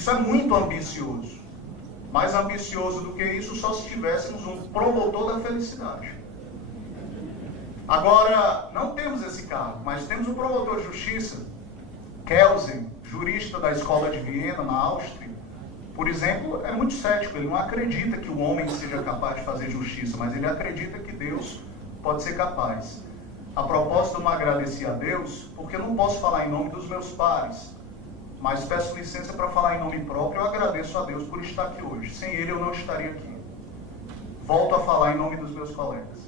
Isso é muito ambicioso. Mais ambicioso do que isso, só se tivéssemos um promotor da felicidade. Agora, não temos esse cargo, mas temos um promotor de justiça, Kelsen, jurista da Escola de Viena, na Áustria. Por exemplo, é muito cético, ele não acredita que o homem seja capaz de fazer justiça, mas ele acredita que Deus pode ser capaz. A propósito, eu não agradeci a Deus, porque eu não posso falar em nome dos meus pares, mas peço licença para falar em nome próprio. Eu agradeço a Deus por estar aqui hoje. Sem Ele eu não estaria aqui. Volto a falar em nome dos meus colegas.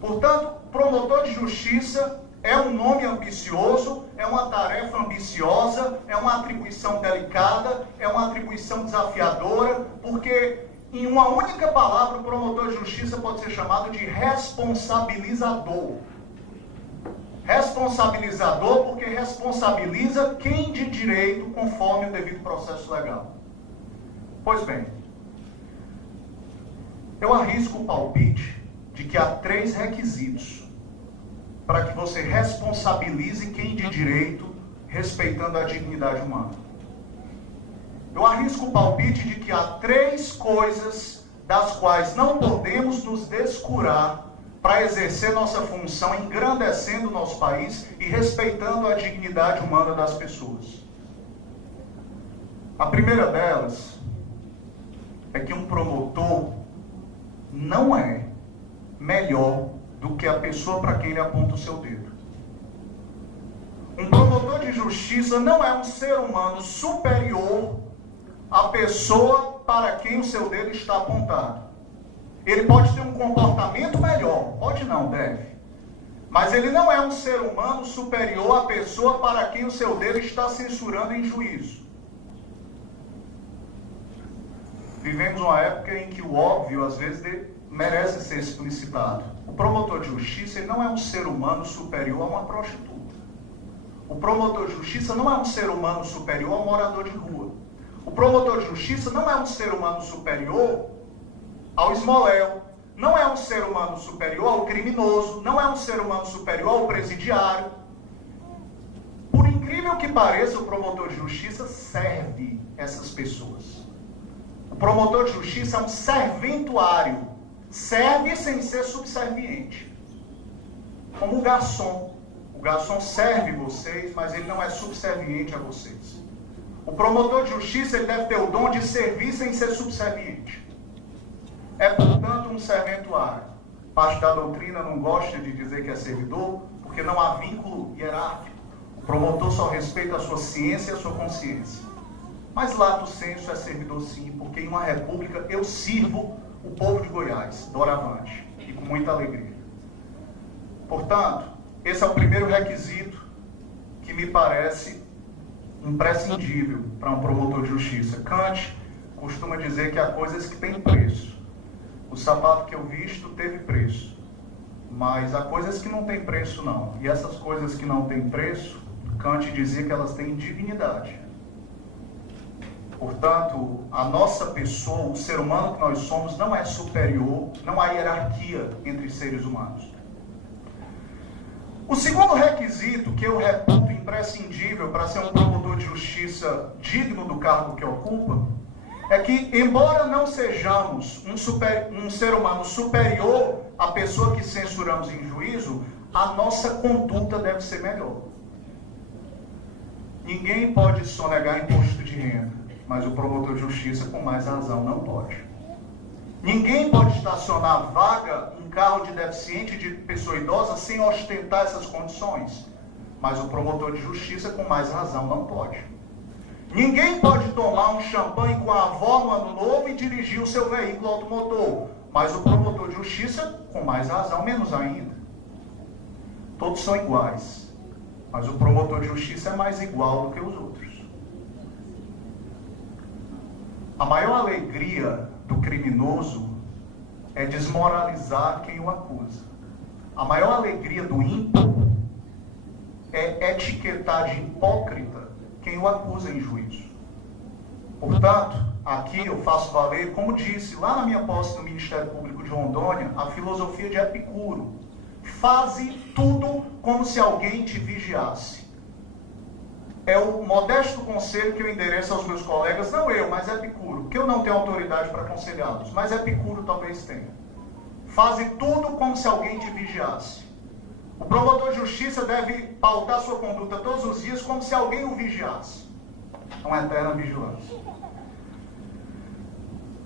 Portanto, promotor de justiça é um nome ambicioso, é uma tarefa ambiciosa, é uma atribuição delicada, é uma atribuição desafiadora, porque em uma única palavra o promotor de justiça pode ser chamado de responsabilizador. Responsabilizador porque responsabiliza quem de direito conforme o devido processo legal. Pois bem, eu arrisco o palpite de que há 3 requisitos para que você responsabilize quem de direito, respeitando a dignidade humana. Eu arrisco o palpite de que há 3 coisas das quais não podemos nos descurar para exercer nossa função, engrandecendo o nosso país e respeitando a dignidade humana das pessoas. A primeira delas é que um promotor não é melhor do que a pessoa para quem ele aponta o seu dedo. Um promotor de justiça não é um ser humano superior à pessoa para quem o seu dedo está apontado. Ele pode ter um comportamento melhor, pode não, deve. Mas ele não é um ser humano superior à pessoa para quem o seu dedo está censurando em juízo. Vivemos uma época em que o óbvio, às vezes, merece ser explicitado. O promotor de justiça ele não é um ser humano superior a uma prostituta. O promotor de justiça não é um ser humano superior a um morador de rua. O promotor de justiça não é um ser humano superior ao esmoléu, não é um ser humano superior ao criminoso, não é um ser humano superior ao presidiário. Por incrível que pareça, o promotor de justiça serve essas pessoas. O promotor de justiça é um serventuário, serve sem ser subserviente. Como o garçom. O garçom serve vocês, mas ele não é subserviente a vocês. O promotor de justiça ele deve ter o dom de servir sem ser subserviente. É, portanto, um serventuário. Parte da doutrina não gosta de dizer que é servidor, porque não há vínculo hierárquico. O promotor só respeita a sua ciência e a sua consciência. Mas lato sensu é servidor sim, porque em uma república eu sirvo o povo de Goiás, doravante, e com muita alegria. Portanto, esse é o primeiro requisito que me parece imprescindível para um promotor de justiça. Kant costuma dizer que há coisas que têm preço. O sapato que eu visto teve preço, mas há coisas que não têm preço não. E essas coisas que não têm preço, Kant dizia que elas têm dignidade. Portanto, a nossa pessoa, o ser humano que nós somos, não é superior, não há hierarquia entre seres humanos. O segundo requisito que eu reputo imprescindível para ser um promotor de justiça digno do cargo que ocupa, é que, embora não sejamos um ser humano superior à pessoa que censuramos em juízo, a nossa conduta deve ser melhor. Ninguém pode sonegar imposto de renda, mas o promotor de justiça, com mais razão, não pode. Ninguém pode estacionar vaga em carro de deficiente de pessoa idosa sem ostentar essas condições, mas o promotor de justiça, com mais razão, não pode. Ninguém pode tomar um champanhe com a avó no ano novo e dirigir o seu veículo automotor, mas o promotor de justiça, com mais razão, menos ainda. Todos são iguais, mas o promotor de justiça é mais igual do que os outros. A maior alegria do criminoso é desmoralizar quem o acusa. A maior alegria do ímpio é etiquetar de hipócrita quem o acusa em juízo. Portanto, aqui eu faço valer, como disse lá na minha posse no Ministério Público de Rondônia, a filosofia de Epicuro. Faze tudo como se alguém te vigiasse. é o modesto conselho que eu endereço aos meus colegas, não eu, mas Epicuro, porque eu não tenho autoridade para aconselhá-los, mas Epicuro talvez tenha. Faze tudo como se alguém te vigiasse. O promotor de justiça deve pautar sua conduta todos os dias como se alguém o vigiasse. Uma eterna vigilância.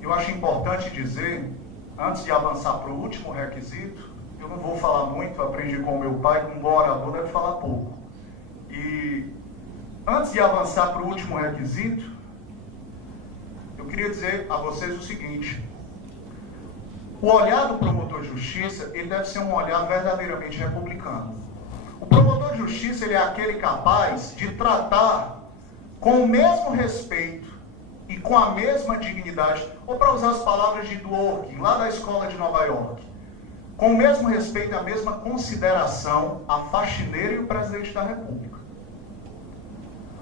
Eu acho importante dizer, antes de avançar para o último requisito, eu não vou falar muito, aprendi com o meu pai, que um bom orador deve falar pouco. E antes de avançar para o último requisito, eu queria dizer a vocês o seguinte: o olhar do promotor de justiça, ele deve ser um olhar verdadeiramente republicano. O promotor de justiça, ele é aquele capaz de tratar com o mesmo respeito e com a mesma dignidade, ou para usar as palavras de Dworkin, lá da escola de Nova York, com o mesmo respeito e a mesma consideração a faxineiro e o presidente da República.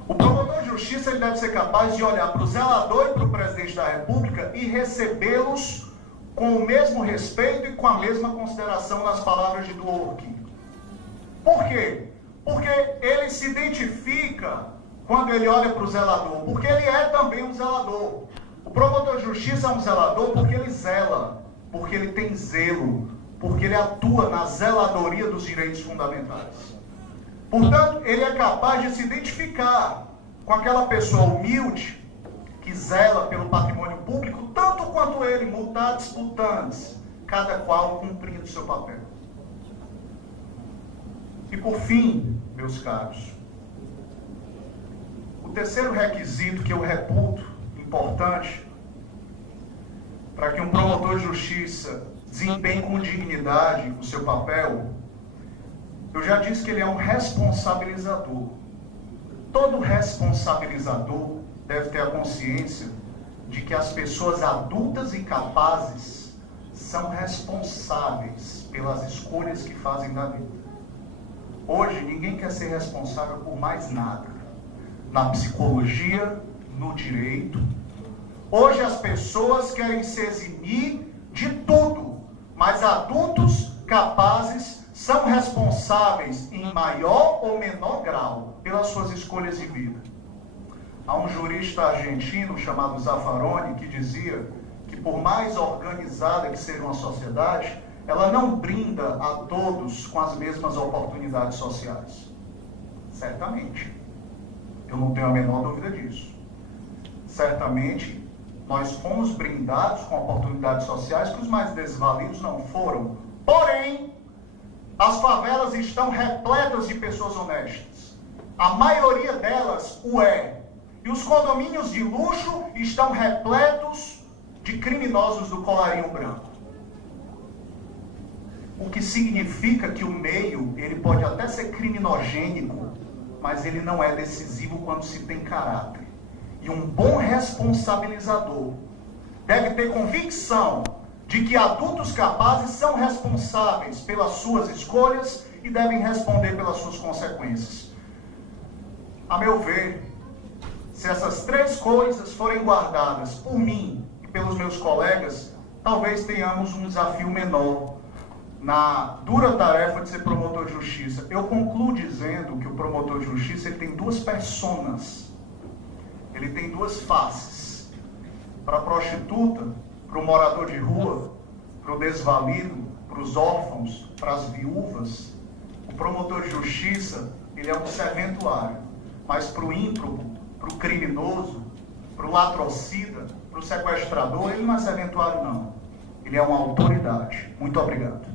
O promotor de justiça, ele deve ser capaz de olhar para o zelador e para o presidente da República e recebê-los com o mesmo respeito e com a mesma consideração nas palavras de Dworkin. Por quê? Porque ele se identifica quando ele olha para o zelador, porque ele é também um zelador. O promotor de justiça é um zelador porque ele zela, porque ele tem zelo, porque ele atua na zeladoria dos direitos fundamentais. Portanto, ele é capaz de se identificar com aquela pessoa humilde que zela pelo patrimônio público, tanto quanto ele, mutatis mutandis, cada qual cumprindo seu papel. E por fim, meus caros, o terceiro requisito que eu reputo importante para que um promotor de justiça desempenhe com dignidade o seu papel, eu já disse que ele é um responsabilizador. Todo responsabilizador deve ter a consciência de que as pessoas adultas e capazes são responsáveis pelas escolhas que fazem na vida. Hoje, ninguém quer ser responsável por mais nada. Na psicologia, no direito. Hoje as pessoas querem se eximir de tudo, mas adultos capazes são responsáveis em maior ou menor grau pelas suas escolhas de vida. Há um jurista argentino chamado Zaffaroni que dizia que por mais organizada que seja uma sociedade, ela não brinda a todos com as mesmas oportunidades sociais. Certamente. Eu não tenho a menor dúvida disso. Certamente, nós fomos brindados com oportunidades sociais que os mais desvalidos não foram. Porém, as favelas estão repletas de pessoas honestas. A maioria delas o é. E os condomínios de luxo estão repletos de criminosos do colarinho branco. O que significa que o meio, ele pode até ser criminogênico, mas ele não é decisivo quando se tem caráter. E um bom responsabilizador deve ter convicção de que adultos capazes são responsáveis pelas suas escolhas e devem responder pelas suas consequências. A meu ver, se essas três coisas forem guardadas por mim e pelos meus colegas, talvez tenhamos um desafio menor na dura tarefa de ser promotor de justiça. Eu concluo dizendo que o promotor de justiça ele tem duas personas, ele tem duas faces. Para a prostituta, para o morador de rua, para o desvalido, para os órfãos, para as viúvas, o promotor de justiça ele é um serventuário, mas para o ímprobo, para o criminoso, para o latrocida, para o sequestrador, ele não é serventuário não, ele é uma autoridade. Muito obrigado.